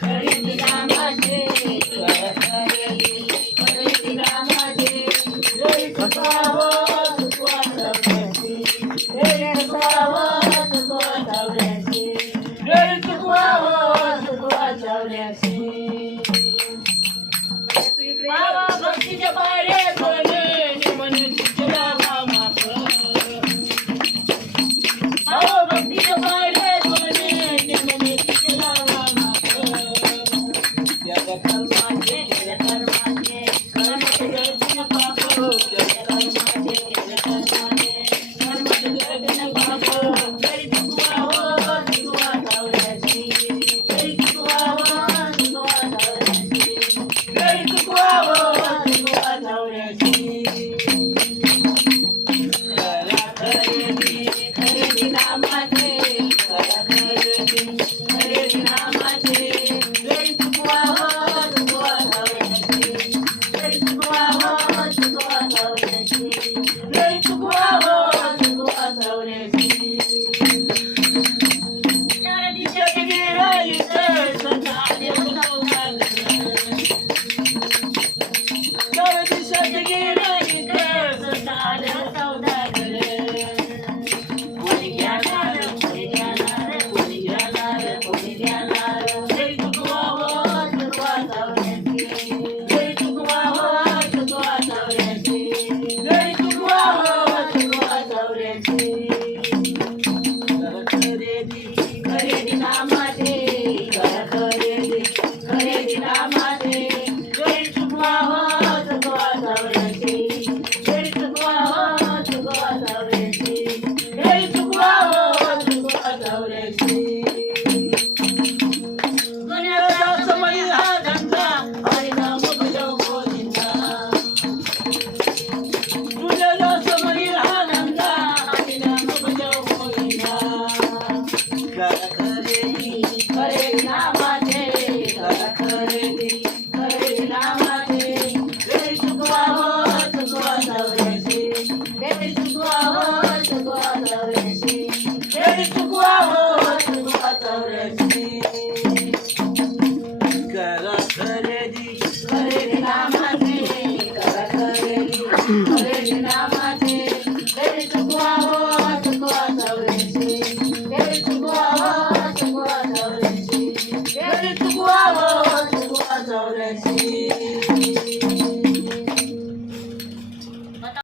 खरेदी रामाचे खरेदी रामाचे जय तुकावं तुका सावल्याची जय तुकावं तुका सावल्याची जय तुकावं तुका सावल्याची बाबा भक्तीच्या पायऱ्या चढले निमने चिचला माप बाबा भक्तीच्या पायऱ्या चढले निमने चिचला माप त्याच्या कर्माचे कर्माचे गळतीन पाप त्याच्या कर्माचे गळतीन पाप जय तुकावं तुका सावल्याची जय तुकावं तुका सावल्याची जय तुकावं तुका सावल्याची करा खरेदी नामाचे करा खरेदी नामाचे जय तुकावं तुका सावल्याची जय तुकावं तुका सावल्याची जय तुकावं तुका सावल्याची चार दिशेत गिराईचे सदादेव सौदागर चार दिशेत गिराईचे सदादेव सौदागर कोणी घेणार कोणी घेणार कोणी घेणार कोणी घेणार जय तुकावं तुका सावल्याची जय तुकावं तुका सावल्याची जय तुकावं तुका सावल्याची खरेदी नामाचे खरेदी नामाचे जय तुकावं तुका सावल्याची जय तुकावं तुका सावल्याची जय तुकावं तुका सावल्याची दुनियाचा समय हा धंदा हरिनाम भजव गोविंदा दुनियाचा समय हा धंदा हरिनाम भजव गोविंदा करा खरेदी नामाचे करा खरेदी नामाचे जय तुकावं तुका सावल्याची जय तुकावं तुका सावल्याची जय तुकावं तुका सावल्याची करा खरेदी नामाचे करा खरेदी नामाचे जय तुकावं तुका सावल्याची जय तुकावं तुका सावल्याची जय तुकावं तुका सावल्याची